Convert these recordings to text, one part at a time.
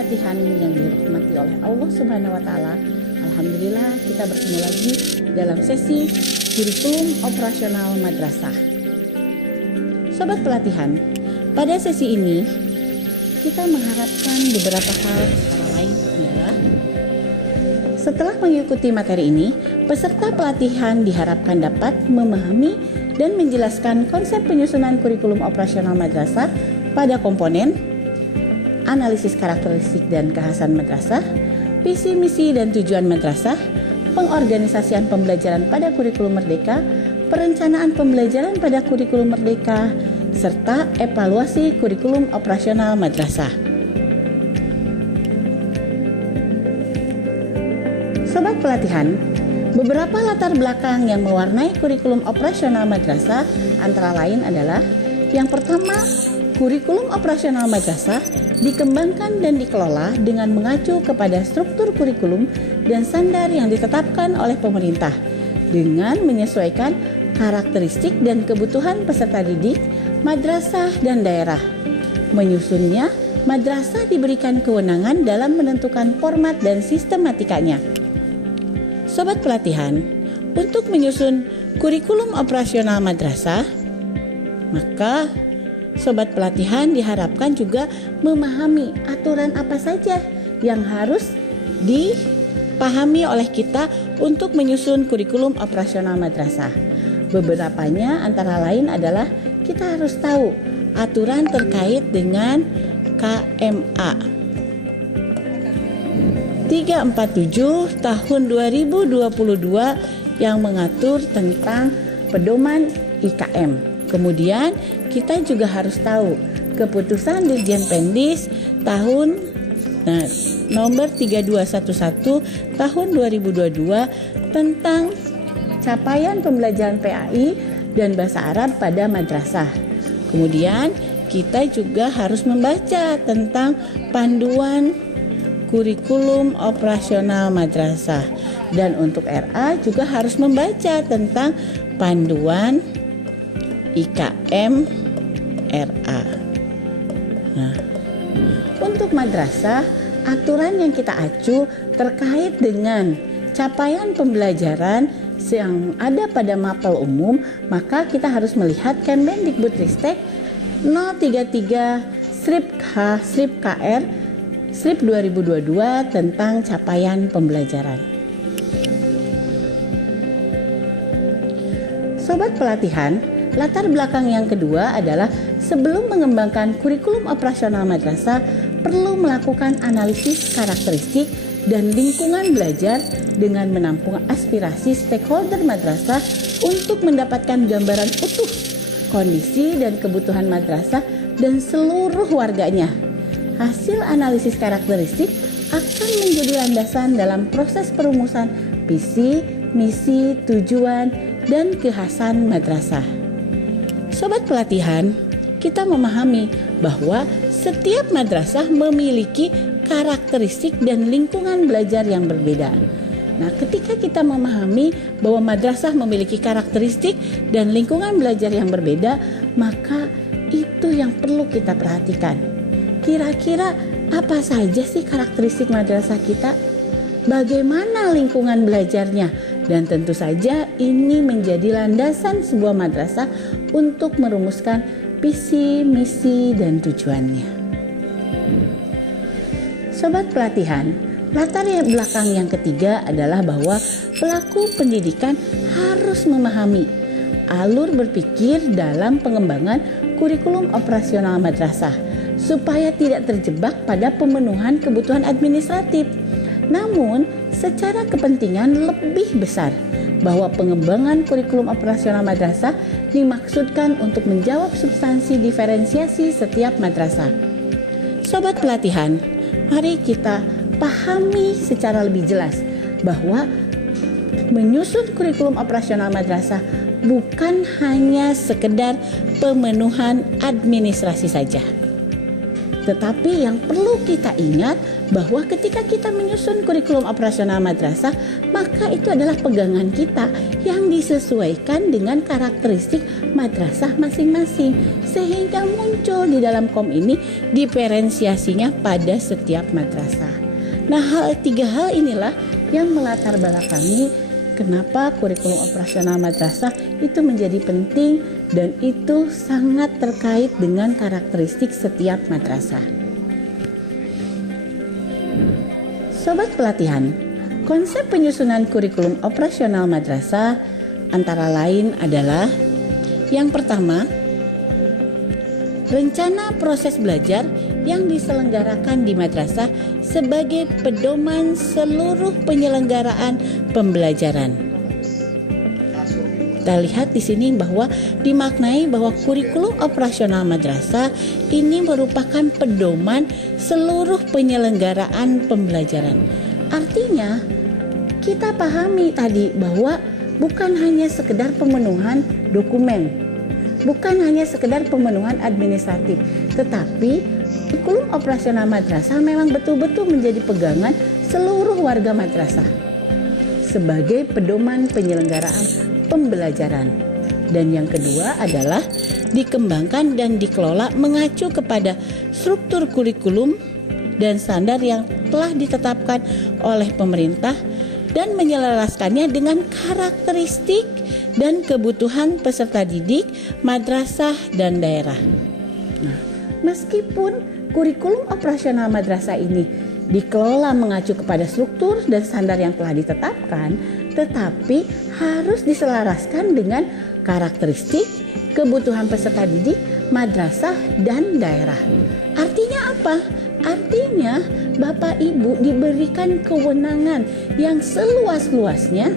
pelatihan yang dirahmati oleh Allah Subhanahu wa taala, alhamdulillah kita bertemu lagi dalam sesi kurikulum operasional madrasah. Sobat pelatihan, pada sesi ini kita mengharapkan beberapa hal antara lain adalah setelah mengikuti materi ini, peserta pelatihan diharapkan dapat memahami dan menjelaskan konsep penyusunan kurikulum operasional madrasah pada komponen analisis karakteristik dan kekhasan madrasah, visi, misi, dan tujuan madrasah, pengorganisasian pembelajaran pada kurikulum merdeka, perencanaan pembelajaran pada kurikulum merdeka, serta evaluasi kurikulum operasional madrasah. Sobat pelatihan, beberapa latar belakang yang mewarnai kurikulum operasional madrasah antara lain adalah yang pertama, kurikulum operasional madrasah dikembangkan dan dikelola dengan mengacu kepada struktur kurikulum dan standar yang ditetapkan oleh pemerintah dengan menyesuaikan karakteristik dan kebutuhan peserta didik, madrasah, dan daerah. Menyusunnya, madrasah diberikan kewenangan dalam menentukan format dan sistematikanya. Sobat pelatihan, untuk menyusun kurikulum operasional madrasah, maka sobat pelatihan diharapkan juga memahami aturan apa saja yang harus dipahami oleh kita untuk menyusun kurikulum operasional madrasah. Beberapanya antara lain adalah kita harus tahu aturan terkait dengan KMA 347 tahun 2022 yang mengatur tentang pedoman IKM. Kemudian kita juga harus tahu keputusan Dirjen Pendis tahun nomor 3211 tahun 2022 tentang capaian pembelajaran PAI dan bahasa Arab pada madrasah. Kemudian kita juga harus membaca tentang panduan kurikulum operasional madrasah, dan untuk RA juga harus membaca tentang panduan IKM RA. Nah, untuk madrasah, aturan yang kita acu terkait dengan capaian pembelajaran yang ada pada mapel umum, maka kita harus melihat Kemendikbudristek 033/H/KR 2022 tentang capaian pembelajaran. Sobat pelatihan, latar belakang yang kedua adalah sebelum mengembangkan kurikulum operasional madrasah perlu melakukan analisis karakteristik dan lingkungan belajar dengan menampung aspirasi stakeholder madrasah untuk mendapatkan gambaran utuh kondisi dan kebutuhan madrasah dan seluruh warganya. Hasil analisis karakteristik akan menjadi landasan dalam proses perumusan visi, misi, tujuan, dan kekhasan madrasah. Sobat pelatihan, kita memahami bahwa setiap madrasah memiliki karakteristik dan lingkungan belajar yang berbeda. Nah, ketika kita memahami bahwa madrasah memiliki karakteristik dan lingkungan belajar yang berbeda, maka itu yang perlu kita perhatikan. Kira-kira apa saja sih karakteristik madrasah kita? Bagaimana lingkungan belajarnya? Dan tentu saja ini menjadi landasan sebuah madrasah untuk merumuskan visi, misi, dan tujuannya. Sobat pelatihan, latar belakang yang ketiga adalah bahwa pelaku pendidikan harus memahami alur berpikir dalam pengembangan kurikulum operasional madrasah supaya tidak terjebak pada pemenuhan kebutuhan administratif. Namun, secara kepentingan lebih besar bahwa pengembangan kurikulum operasional madrasah dimaksudkan untuk menjawab substansi diferensiasi setiap madrasah. Sobat pelatihan, mari kita pahami secara lebih jelas bahwa menyusun kurikulum operasional madrasah bukan hanya sekedar pemenuhan administrasi saja. Tetapi yang perlu kita ingat bahwa ketika kita menyusun kurikulum operasional madrasah, maka itu adalah pegangan kita yang disesuaikan dengan karakteristik madrasah masing-masing, sehingga muncul di dalam KOM ini diferensiasinya pada setiap madrasah. Nah, tiga hal inilah yang melatar belakangi kenapa kurikulum operasional madrasah itu menjadi penting dan itu sangat terkait dengan karakteristik setiap madrasah. Sobat pelatihan, konsep penyusunan kurikulum operasional madrasah antara lain adalah yang pertama, rencana proses belajar yang diselenggarakan di madrasah sebagai pedoman seluruh penyelenggaraan pembelajaran. Kita lihat di sini bahwa dimaknai bahwa kurikulum operasional madrasah ini merupakan pedoman seluruh penyelenggaraan pembelajaran. Artinya, kita pahami tadi bahwa bukan hanya sekedar pemenuhan dokumen, bukan hanya sekedar pemenuhan administratif, tetapi kurikulum operasional madrasah memang betul-betul menjadi pegangan seluruh warga madrasah sebagai pedoman penyelenggaraan pembelajaran. Dan yang kedua adalah dikembangkan dan dikelola mengacu kepada struktur kurikulum dan standar yang telah ditetapkan oleh pemerintah dan menyelaraskannya dengan karakteristik dan kebutuhan peserta didik, madrasah, dan daerah. Nah, meskipun kurikulum operasional madrasah ini dikelola mengacu kepada struktur dan standar yang telah ditetapkan, tetapi harus diselaraskan dengan karakteristik, kebutuhan peserta didik, madrasah, dan daerah. Artinya apa? Artinya Bapak Ibu diberikan kewenangan yang seluas-luasnya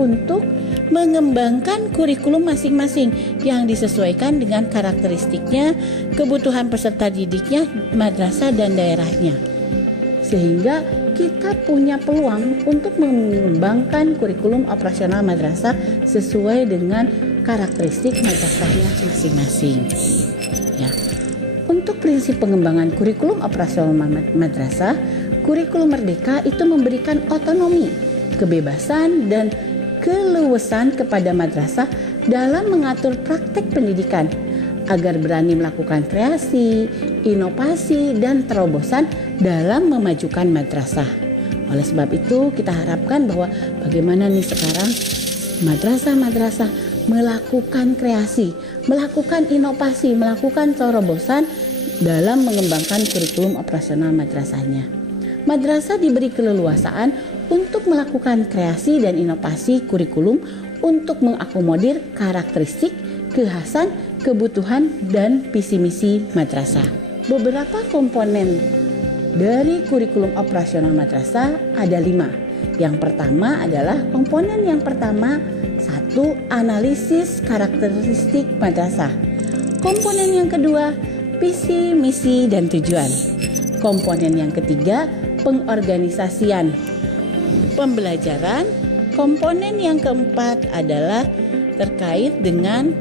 untuk mengembangkan kurikulum masing-masing yang disesuaikan dengan karakteristiknya, kebutuhan peserta didiknya, madrasah, dan daerahnya. Sehingga kita punya peluang untuk mengembangkan kurikulum operasional madrasah sesuai dengan karakteristik madrasahnya masing-masing. Ya. Untuk prinsip pengembangan kurikulum operasional madrasah, kurikulum merdeka itu memberikan otonomi, kebebasan, dan keleluasan kepada madrasah dalam mengatur praktek pendidikan agar berani melakukan kreasi, inovasi, dan terobosan dalam memajukan madrasah. Oleh sebab itu, kita harapkan bahwa bagaimana nih sekarang madrasah-madrasah melakukan kreasi, melakukan inovasi, melakukan terobosan dalam mengembangkan kurikulum operasional madrasahnya. Madrasah diberi keleluasaan untuk melakukan kreasi dan inovasi kurikulum untuk mengakomodir karakteristik, kekhasan, kebutuhan, dan visi misi madrasah. Beberapa komponen dari kurikulum operasional madrasah ada 5. Yang pertama adalah komponen yang pertama, 1. Analisis karakteristik madrasah. Komponen yang kedua, visi, misi, dan tujuan. Komponen yang ketiga, pengorganisasian pembelajaran. Komponen yang keempat adalah terkait dengan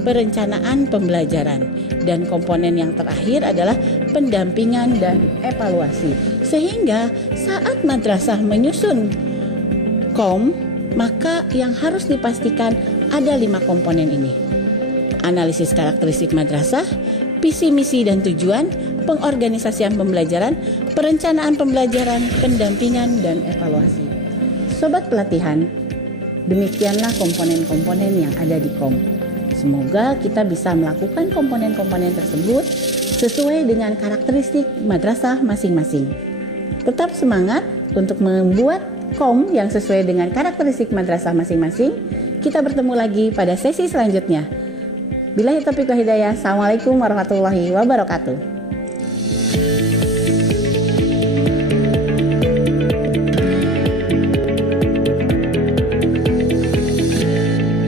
perencanaan pembelajaran, dan komponen yang terakhir adalah pendampingan dan evaluasi. Sehingga saat madrasah menyusun KOM, maka yang harus dipastikan ada 5 komponen ini: analisis karakteristik madrasah, visi misi dan tujuan, pengorganisasian pembelajaran, perencanaan pembelajaran, pendampingan, dan evaluasi. Sobat pelatihan, demikianlah komponen-komponen yang ada di KOM. Semoga kita bisa melakukan komponen-komponen tersebut sesuai dengan karakteristik madrasah masing-masing. Tetap semangat untuk membuat KOM yang sesuai dengan karakteristik madrasah masing-masing. Kita bertemu lagi pada sesi selanjutnya. Billahi taufiq wal hidayah. Assalamualaikum warahmatullahi wabarakatuh.